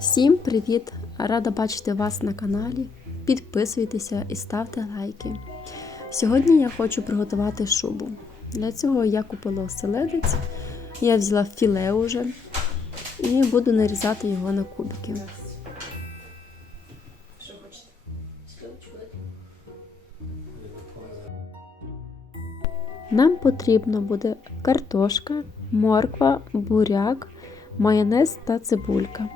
Всім привіт! Рада бачити вас на каналі. Підписуйтеся і ставте лайки. Сьогодні я хочу приготувати шубу. Для цього я купила оселедець, я взяла філе уже і буду нарізати його на кубики. Нам потрібно буде картошка, морква, буряк, майонез та цибулька.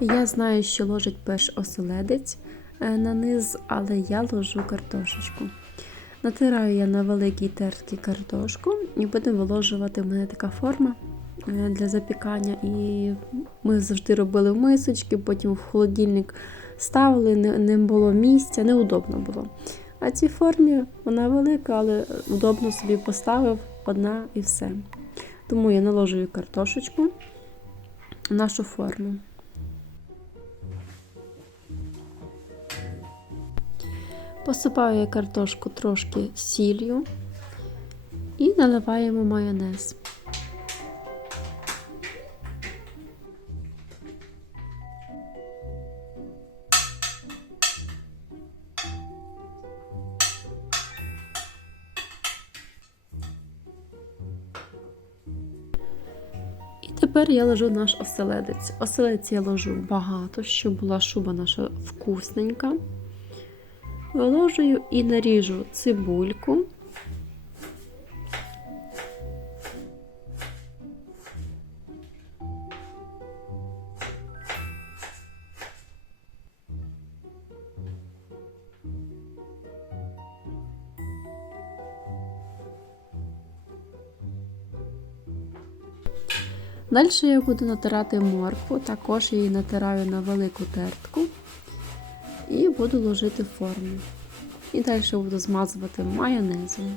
Я знаю, що ложить перш оселедець е, на низ, але я ложу картошечку. Натираю я на великій терці картошку і будемо виложувати. У мене така форма е, для запікання. І ми завжди робили в мисочки, потім в холодильник ставили, не було місця, неудобно було. А цій формі вона велика, але удобно собі поставив одна і все. Тому я наложую картошечку в нашу форму. Посипаю я картошку трошки сіллю і наливаємо майонез. Тепер я ложу наш оселедець. Оселедець я ложу багато, щоб була шуба наша вкусненька. Виложую і наріжу цибульку. Далі я буду натирати моркву, також її натираю на велику тертку і буду ложити форму. І далі буду змазувати майонезом.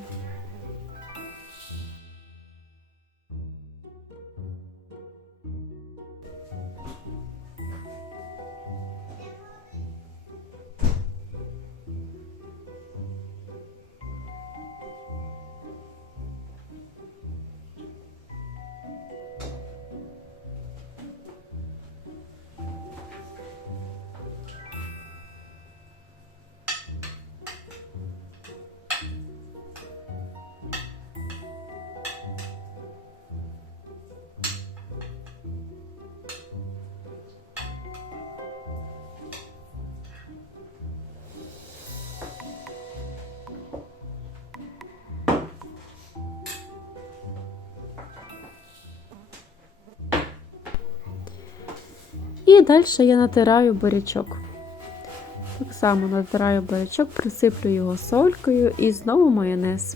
І далі я натираю бурячок. Так само натираю бурячок, присиплю його солькою і знову майонез.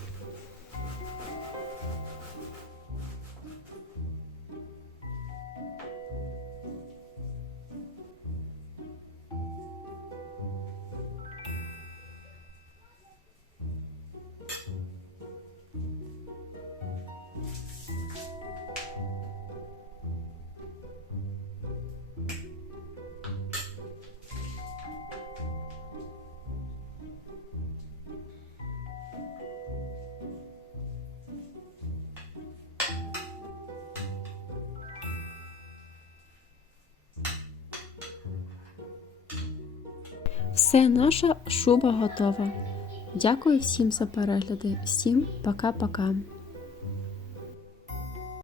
Все, наша шуба готова. Дякую всім за перегляди. Всім пока-пока.